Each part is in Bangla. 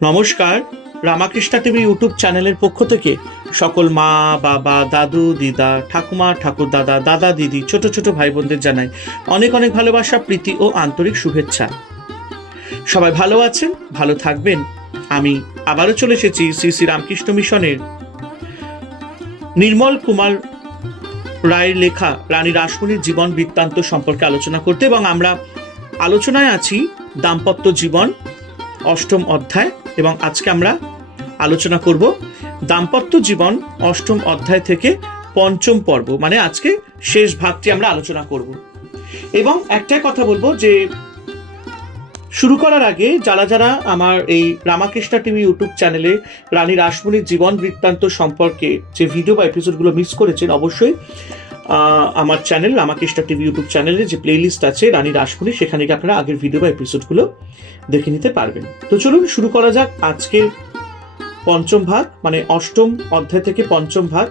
নমস্কার, রামাকৃষ্ণা টিভি ইউটিউব চ্যানেলের পক্ষ থেকে সকল মা, বাবা, দাদু, দিদা, ঠাকুমা, ঠাকুর দাদা দাদা, দিদি, ছোট ছোট ভাই বোনদের জানাই অনেক অনেক ভালোবাসা, প্রীতি ও আন্তরিক শুভেচ্ছা। সবাই ভালো আছেন? ভালো থাকবেন? আমি আবারও চলে এসেছি শ্রী শ্রী রামকৃষ্ণ মিশনের নির্মল কুমার রায়ের লেখা রানী রাসমণির জীবন বৃত্তান্ত সম্পর্কে আলোচনা করতে এবং আমরা আলোচনায় আছি দাম্পত্য জীবন অষ্টম অধ্যায় এবং আজকে আমরা আলোচনা করব দাম্পত্য জীবন অষ্টম অধ্যায় থেকে পঞ্চম পর্ব মানে আজকে শেষ ভাগটি আমরা আলোচনা করব। এবং একটাই কথা বলব যে শুরু করার আগে যারা যারা আমার এই রামাকৃষ্ণা টিভি ইউটিউব চ্যানেলে রানী রাসমণির জীবন বৃত্তান্ত সম্পর্কে যে ভিডিও বা এপিসোডগুলো মিস করেছেন, অবশ্যই আমার চ্যানেল রামাকৃষ্ণা টিভি ইউটিউব চ্যানেলে যে প্লেলিস্ট আছে, রানী রাসমণি সেখানে গিয়ে আপনারা আগের ভিডিও বা এপিসোডগুলো দেখে নিতে পারবেন। তো চলুন শুরু করা যাক আজকের পঞ্চম ভাগ মানে অষ্টম অধ্যায় থেকে পঞ্চম ভাগ,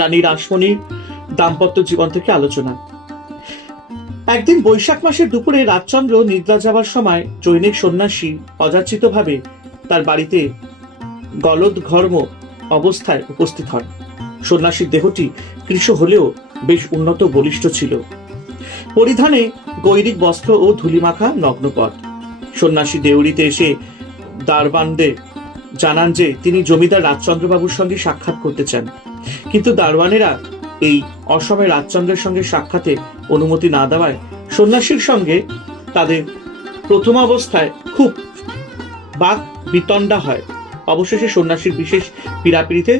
রানী রাসমণির দাম্পত্য জীবন থেকে আলোচনা। একদিন বৈশাখ মাসের দুপুরে রাজচন্দ্র নিদ্রা যাবার সময় জৈনিক সন্ন্যাসী অযাচিতভাবে তার বাড়িতে গলদ ঘর্ম অবস্থায় উপস্থিত হন। সন্ন্যাসীর দেহটি কৃষ হলেও বেশ উন্নত বলিষ্ঠ ছিল। পরিধানে গৈরিক বস্ত্র ও ধুলিমাখা নগ্নপথ। সন্ন্যাসী দেউরিতে এসে দারবানদের জানান যে তিনি জমিদার রাজচন্দ্রবাবুর সঙ্গে সাক্ষাৎ করতে চান। কিন্তু দারওয়ানেরা এই অসময়ে রাজচন্দ্রের সঙ্গে সাক্ষাতে অনুমতি না দেওয়ায় সন্ন্যাসীর সঙ্গে তাদের প্রথম অবস্থায় খুব বাক বিতণ্ডা হয়। অবশেষে সন্ন্যাসীর বিশেষ পীড়াপিড়িতে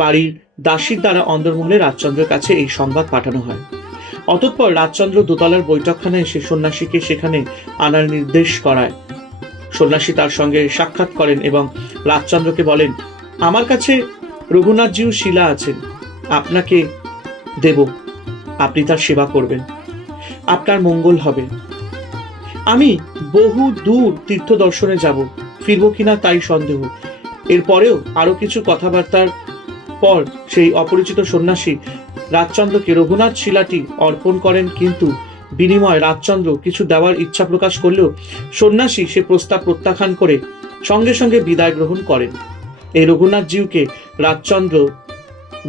বাড়ির দাসীর দ্বারা অন্দরমহলে রাজচন্দ্রের কাছে এই সংবাদ পাঠানো হয়। অতঃপর রাজচন্দ্র দোতলার বৈঠকখানায় এসে সন্ন্যাসীকে সেখানে আনার নির্দেশ করায়। সন্ন্যাসী তার সঙ্গে সাক্ষাৎ করেন এবং রাজচন্দ্রকে বলেন, আমার কাছে রঘুনাথজিউ শিলা আছেন আপনাকে দেব, আপনি তার সেবা করবেন, আপনার মঙ্গল হবে। আমি বহু দূর তীর্থ দর্শনে যাব, ফিরবো কিনা তাই সন্দেহ এরপরেও আরও কিছু কথাবার্তার পর সেই অপরিচিত সন্ন্যাসী রাজচন্দ্রকে রঘুনাথ শিলাটি অর্পণ করেন, কিন্তু বিনিময়ে রাজচন্দ্র কিছু দেওয়ার ইচ্ছা প্রকাশ করলেও সন্ন্যাসী সে প্রস্তাব প্রত্যাখ্যান করে সঙ্গে সঙ্গে বিদায় গ্রহণ করেন। এই রঘুনাথজিউকে রাজচন্দ্র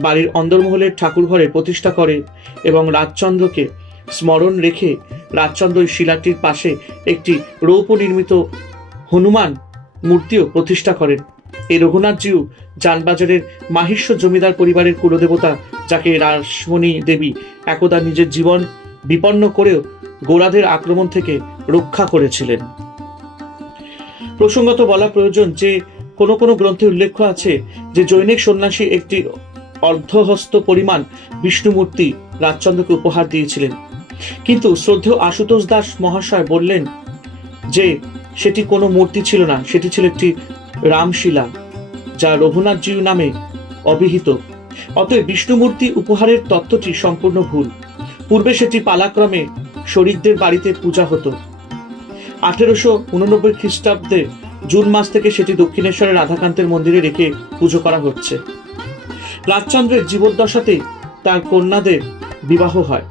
বাড়ির অন্দরমহলের ঠাকুর ঘরে প্রতিষ্ঠা করে এবং রাজচন্দ্রকে স্মরণ রেখে রাজচন্দ্র ওই শিলাটির পাশে একটি রৌপ নির্মিত হনুমান মূর্তিও প্রতিষ্ঠা করেন। এই রঘুনাথজিউ যানবাজারের মাহিষ্য জমিদার পরিবারের কুলদেবতা, যাকে রাসমণি দেবী একদা নিজের জীবন বিপন্ন করেও গোড়াদের আক্রমণ থেকে রক্ষা করেছিলেন। প্রসঙ্গত বলা প্রয়োজন যে, কোনো কোনো গ্রন্থে উল্লেখ আছে যে, জৈনিক সন্ন্যাসী একটি অর্ধহস্ত পরিমাণ বিষ্ণুমূর্তি রাজচন্দ্রকে উপহার দিয়েছিলেন। কিন্তু শ্রদ্ধেয় আশুতোষ দাস মহাশয় বললেন যে সেটি কোনো মূর্তি ছিল না, সেটি ছিল একটি রামশিলা, যা রঘুনাথজিউ নামে অভিহিত। অতএব বিষ্ণুমূর্তি উপহারের তত্ত্বটি সম্পূর্ণ ভুল। পূর্বে সেটি পালাক্রমে শরিকদের বাড়িতে পূজা হতো। আঠেরোশো উননব্বই খ্রিস্টাব্দে জুন মাস থেকে সেটি দক্ষিণেশ্বরের রাধাকান্তের মন্দিরে রেখে পুজো করা হচ্ছে। রাজচন্দ্রের জীবদ্দশাতে তার কন্যাদের বিবাহ হয়।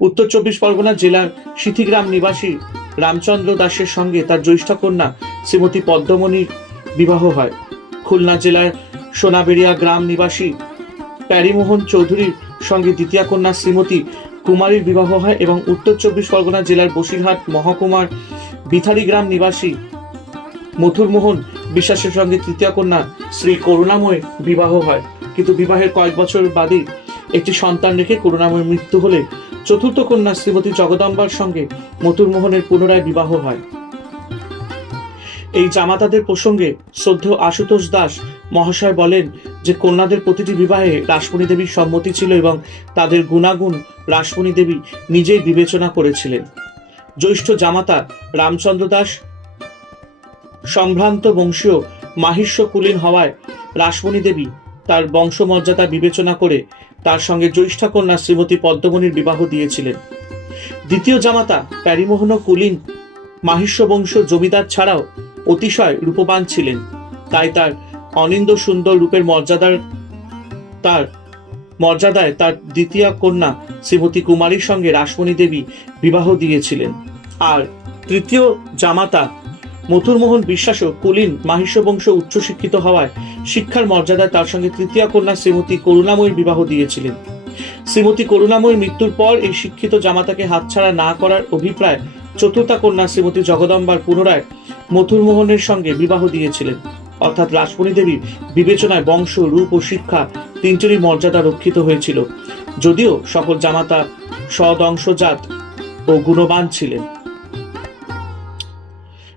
উত্তর চব্বিশ পরগনা জেলার সিথিগ্রাম নিবাসী রামচন্দ্র দাসের সঙ্গে তার জ্যৈষ্ঠ কন্যা শ্রীমতী পদ্মমণির বিবাহ হয়। খুলনা জেলার সোনাবেড়িয়া গ্রাম নিবাসী প্যারিমোহন চৌধুরীর সঙ্গে দ্বিতীয় কন্যা শ্রীমতী কুমারীর বিবাহ হয় এবং উত্তর চব্বিশ পরগনা জেলার বসিরহাট মহকুমার বিথারি গ্রাম নিবাসী মথুরমোহন বিশ্বাসের সঙ্গে তৃতীয় কন্যা শ্রী করুণাময় বিবাহ হয়। কিন্তু বিবাহের কয়েক বছর বাদে একটি সন্তান রেখে করুণাময়ের মৃত্যু হলে চতুর্থ কন্যা শ্রীমতী জগদম্বার সঙ্গে মথুরমোহনের পুনরায় বিবাহ হয়। এই জামাতাদের প্রসঙ্গে শ্রদ্ধেয় আশুতোষ দাস মহাশয় বলেন যে, কন্যাদের প্রতিটি বিবাহে রাসমণি দেবীর সম্মতি ছিল এবং তাদের গুণাগুণ রাসমণি দেবী নিজেই বিবেচনা করেছিলেন। জ্যৈষ্ঠ জামাতা রামচন্দ্র দাস সম্ভ্রান্ত বংশীয় মাহিষ্য কুলীন হওয়ায় রাসমণি দেবী তার বংশমর্যাদা বিবেচনা করে তার সঙ্গে জ্যৈষ্ঠ কন্যা শ্রীমতী পদ্মমণির বিবাহ দিয়েছিলেন। দ্বিতীয় জামাতা প্যারিমোহন কুলিন মাহিষ্য বংশ জমিদার ছাড়াও অতিশয় রূপবান ছিলেন। তাই তার অনিন্দ সুন্দর রূপের মর্যাদার তার মর্যাদায় তার দ্বিতীয় কন্যা শ্রীমতী কুমারীর সঙ্গে রাসমণি দেবী বিবাহ দিয়েছিলেন। আর তৃতীয় জামাতা মথুরমোহন বিশ্বাসও কুলীন মাহিষ্য বংশ উচ্চশিক্ষিত হওয়ায় শিক্ষার মর্যাদায় তার সঙ্গে তৃতীয় কন্যা শ্রীমতী করুণাময়ীর বিবাহ দিয়েছিলেন। শ্রীমতী করুণাময়ীর মৃত্যুর পর এই শিক্ষিত জামাতাকে হাতছাড়া না করার অভিপ্রায় চতুর্থা কন্যা শ্রীমতী জগদম্বার পুনরায় মথুরমোহনের সঙ্গে বিবাহ দিয়েছিলেন। অর্থাৎ রাসমণি দেবীর বিবেচনায় বংশ, রূপ ও শিক্ষা তিনটিরই মর্যাদা রক্ষিত হয়েছিল। যদিও সকল জামাতা সদংশজাত ও গুণবান ছিলেন।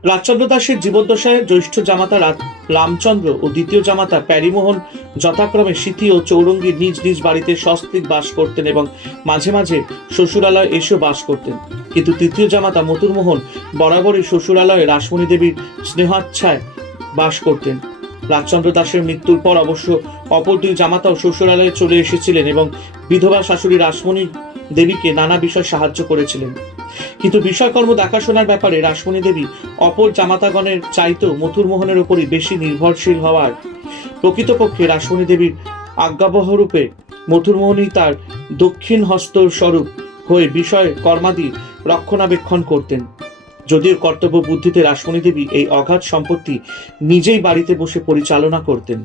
রাজচন্দ্র দাসের জীবদ্দশায় জ্যৈষ্ঠ জামাতা রামচন্দ্র ও দ্বিতীয় জামাতা প্যারিমোহন যথাক্রমে সিথি ও চৌরঙ্গী নিজ নিজ বাড়িতে সস্ত্রিক বাস করতেন এবং মাঝে মাঝে শ্বশুরালয় এসেও বাস করতেন। কিন্তু তৃতীয় জামাতা মতুরমোহন বরাবরই শ্বশুরালয়ে রাসমণি দেবীর স্নেহাচ্ছায় বাস করতেন। রাজচন্দ্র দাসের মৃত্যুর পর অবশ্য অপর দুই জামাতাও শ্বশুরালয়ে চলে এসেছিলেন এবং বিধবা শাশুড়ি রাসমণি দেবীকে নানা বিষয় সাহায্য করেছিলেন। কিন্তু বিষয়কর্ম দেখাশোনার ব্যাপারে রাসমণি দেবী অপর জামাতাগণের চাইতেও মথুরমোহনের উপরই বেশি নির্ভরশীল হওয়ার প্রকৃতপক্ষে রাসমণি দেবীর আজ্ঞাবহরূপে মথুরমোহনই তার দক্ষিণ হস্তর স্বরূপ হয়ে বিষয় কর্মাদি রক্ষণাবেক্ষণ করতেন। যদিও কর্তব্য বুদ্ধিতে রাসমণি দেবী এই অগাধ সম্পত্তি নিজেই বাড়িতে বসে পরিচালনা করতেন।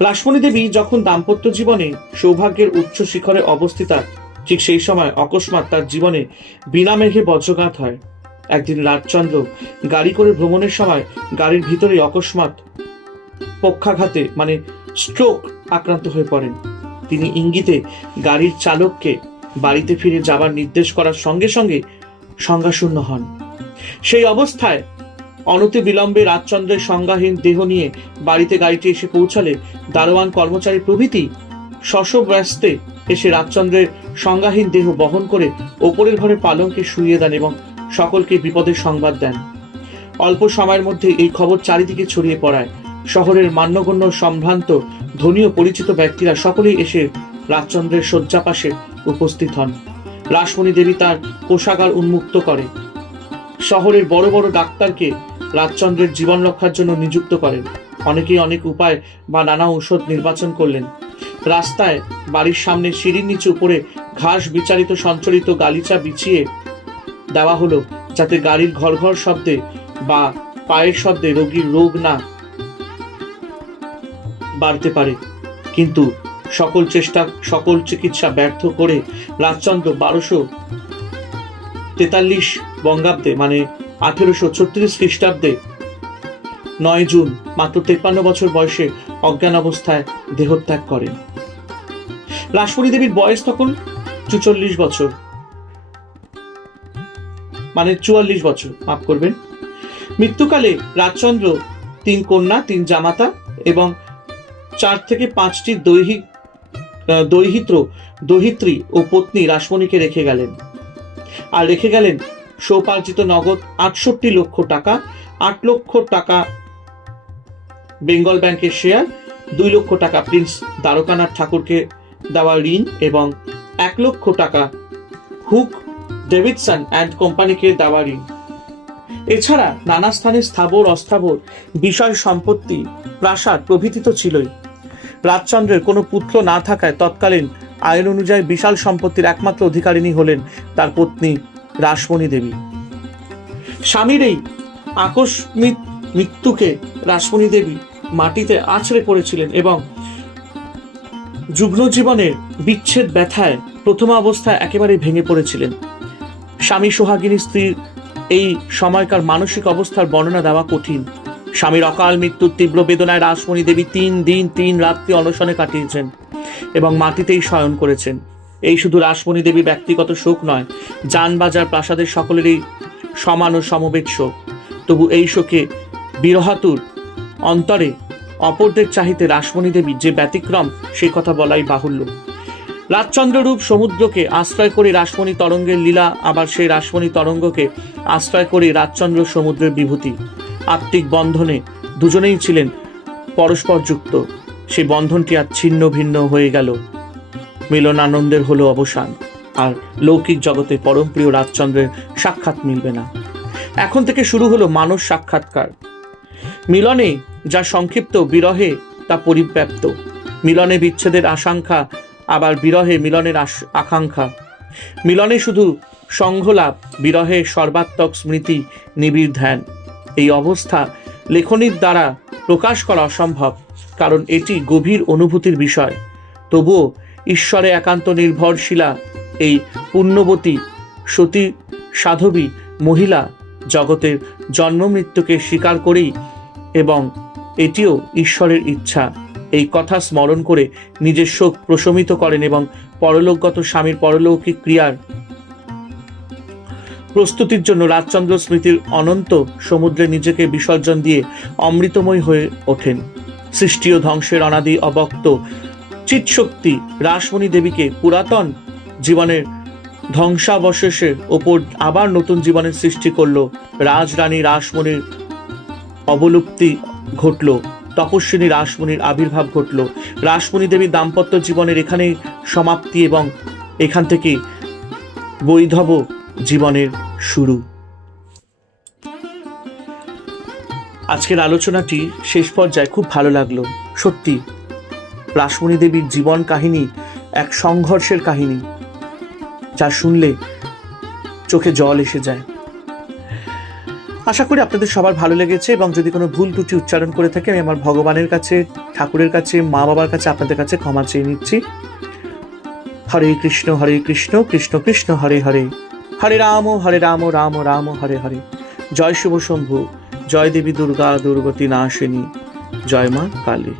রাসমণি দেবী যখন দাম্পত্য জীবনে সৌভাগ্যের উচ্চ শিখরে অবস্থিতা ঠিক সেই সময় অকস্মাৎ তার জীবনে বিনা মেঘে বজ্রঘাত হয়। একদিন রাজচন্দ্র গাড়ি করে ভ্রমণের সময় গাড়ির ভিতরে অকস্মাৎ পক্ষাঘাতে মানে স্ট্রোক আক্রান্ত হয়ে পড়েন। তিনি ইঙ্গিতে গাড়ির চালককে বাড়িতে ফিরে যাবার নির্দেশ করার সঙ্গে সঙ্গে সংজ্ঞাশূন্য হন। সেই অবস্থায় অনতি বিলম্বে রাজচন্দ্রের সংজ্ঞাহীন দেহ নিয়ে বাড়িতে গাড়িটি এসে পৌঁছালে দারোয়ান কর্মচারী প্রভৃতি শশব্যস্তে এসে রাজচন্দ্রের সংজ্ঞাহীন দেহ বহন করে ওপরের ঘরে পালঙ্কে শুইয়ে দেন এবং সকলকে বিপদের সংবাদ দেন। অল্প সময়ের মধ্যে এই খবর চারিদিকে ছড়িয়ে পড়ায়। শহরের মান্যগণ্য সম্ভ্রান্ত ধনী ও পরিচিত ব্যক্তিরা সকলেই এসে রাজচন্দ্রের শয্যা পাশে উপস্থিত হন। রাসমণি দেবী তার কোষাগার উন্মুক্ত করে। শহরের বড় বড় ডাক্তারকে রাজচন্দ্রের জীবন রক্ষার জন্য নিযুক্ত করেন। অনেকেই অনেক উপায় বা নানা ঔষধ নির্বাচন করলেন। রাস্তায় বাড়ির সামনে সিঁড়ির নিচে উপরে ঘাস বিচারিত সঞ্চরিত গালিচা বিছিয়ে দেওয়া হলো, যাতে গাড়ির ঘর ঘর শব্দে বা পায়ের শব্দে রোগীর রোগ না বাড়তে পারে। কিন্তু সকল চেষ্টা, সকল চিকিৎসা ব্যর্থ করে রাজচন্দ্র বারোশো তেতাল্লিশ বঙ্গাব্দে মানে আঠেরোশো ছত্রিশ খ্রিস্টাব্দে নয় জুন, মাত্র তেপ্পান্ন বছর বয়সে অজ্ঞান অবস্থায় দেহত্যাগ করেন। রাসমণি দেবীর বয়স তখন চুচল্লিশ বছর। মানে চুয়াল্লিশ বছর, মাফ করবেন। মৃত্যুকালে রাজচন্দ্র তিন কন্যা, তিন জামাতা এবং চার থেকে পাঁচটি দৈহিক দৈহিত্র, দহিত্রী ও পত্নী রাসমণিকে রেখে গেলেন। আর রেখে গেলেন সৌপার্জিত নগদ আটষট্টি লক্ষ টাকা, আট লক্ষ টাকা বেঙ্গল ব্যাংকের শেয়ার, দুই লক্ষ টাকা প্রিন্স দ্বারকানাথ ঠাকুরকে দেওয়া ঋণ এবং এক লক্ষ টাকা হুক, ডেভিডসন অ্যান্ড কোম্পানিকে দেওয়া ঋণ। এছাড়া নানা স্থানে স্থাবর, অস্থাবর বিষয় সম্পত্তি, প্রাসাদ প্রভৃতি তো ছিলই। রাজচন্দ্রের কোনো পুত্র না থাকায় তৎকালীন আইন অনুযায়ী বিশাল সম্পত্তির একমাত্র অধিকারিণী হলেন তার পত্নী রাসমণি দেবী। স্বামীর এই আকস্মিক মৃত্যুকে রাসমণি দেবী মাটিতে আছড়ে পড়েছিলেন এবং যুগ্ন জীবনের বিচ্ছেদ ব্যথায় প্রথম অবস্থায় একেবারে ভেঙে পড়েছিলেন। স্বামী সোহাগিনী স্ত্রীর এই সময়কার মানসিক অবস্থার বর্ণনা দেওয়া কঠিন। স্বামীর অকাল মৃত্যুর তীব্র বেদনায় রাসমণি দেবী তিন দিন, তিন রাত্রি অনশনে কাটিয়েছেন এবং মাটিতেই শয়ন করেছেন। এই শুধু রাসমণি দেবী ব্যক্তিগত শোক নয়, যানবাজার প্রাসাদের সকলেরই সমান ও সমবেত শোক। তবু এই শোকে বিরহাতুর অন্তরে অপরদের চাহিতে রাসমণি দেবী যে ব্যতিক্রম সেই কথা বলাই বাহুল্য। রাজচন্দ্ররূপ সমুদ্রকে আশ্রয় করে রাসমণি তরঙ্গের লীলা, আবার সেই রাসমণি তরঙ্গকে আশ্রয় করে রাজচন্দ্র সমুদ্রের বিভূতি। আত্মিক বন্ধনে দুজনেই ছিলেন পরস্পর যুক্ত সেই বন্ধনটি আর ছিন্ন ভিন্ন হয়ে গেল। মিলন আনন্দের হলো অবসান, আর লৌকিক জগতে পরমপ্রিয় রাজচন্দ্রের সাক্ষাৎ মিলবে না। এখন থেকে শুরু হলো মানুষ সাক্ষাৎকার। মিলনে যা সংক্ষিপ্ত বিরহে তা পরিব্যাপ্ত। মিলনে বিচ্ছেদের আশঙ্কা, আবার বিরহে মিলনের আকাঙ্ক্ষা। মিলনে শুধু সংঘলাভ বিরহে সর্বাত্মক স্মৃতি, নিবিড় ধ্যান। এই অবস্থা লেখনীর দ্বারা প্রকাশ করা অসম্ভব, কারণ এটি গভীর অনুভূতির বিষয়। তবুও ঈশ্বরে একান্ত নির্ভরশীলা এই পুণ্যবতী সতী সাধবী মহিলা জগতের জন্ম মৃত্যুকে স্বীকার করেই এবং এটিও ঈশ্বরের ইচ্ছা। এই কথা স্মরণ করে নিজের শোক প্রশমিত করেন এবং পরলোকগত স্বামীর পরলৌকিক ক্রিয়ার প্রস্তুতির জন্য রাজচন্দ্র স্মৃতির অনন্ত সমুদ্রে নিজেকে বিসর্জন দিয়ে অমৃতময় হয়ে ওঠেন। সৃষ্টি ও ধ্বংসের অনাদি অবক্ত চিৎশক্তি রাসমণি দেবীকে পুরাতন জীবনের ধ্বংসাবশেষের ওপর আবার নতুন জীবনের সৃষ্টি করল। রাজরানী রাসমণির অবলুপ্তি ঘটল, তপস্বিনী রাসমণির আবির্ভাব ঘটল। রাসমণি দেবীর দাম্পত্য জীবনের এখানে সমাপ্তি এবং এখান থেকে বৈধব জীবনের শুরু। আজকের আলোচনাটি শেষ পর্যায়ে খুব ভালো লাগল, সত্যি। রাসমণি দেবীর জীবন কাহিনী এক সংঘর্ষের কাহিনী, যা শুনলে চোখে জল এসে যায়। আশা করি আপনাদের সবার ভালো লেগেছে এবং যদি কোনো ভুল ত্রুটি উচ্চারণ করে থাকি, আমি আমার ভগবানের কাছে, ঠাকুরের কাছে মা বাবার কাছে আপনাদের কাছে ক্ষমা চেয়ে নিচ্ছি। হরে কৃষ্ণ হরে কৃষ্ণ কৃষ্ণ কৃষ্ণ, হরে হরে। হরে রাম হরে রাম রাম রাম, হরে হরে। জয় শুভ শম্ভু। জয় দেবী দুর্গা, দুর্গতি নাশিনী। জয় মা কালী।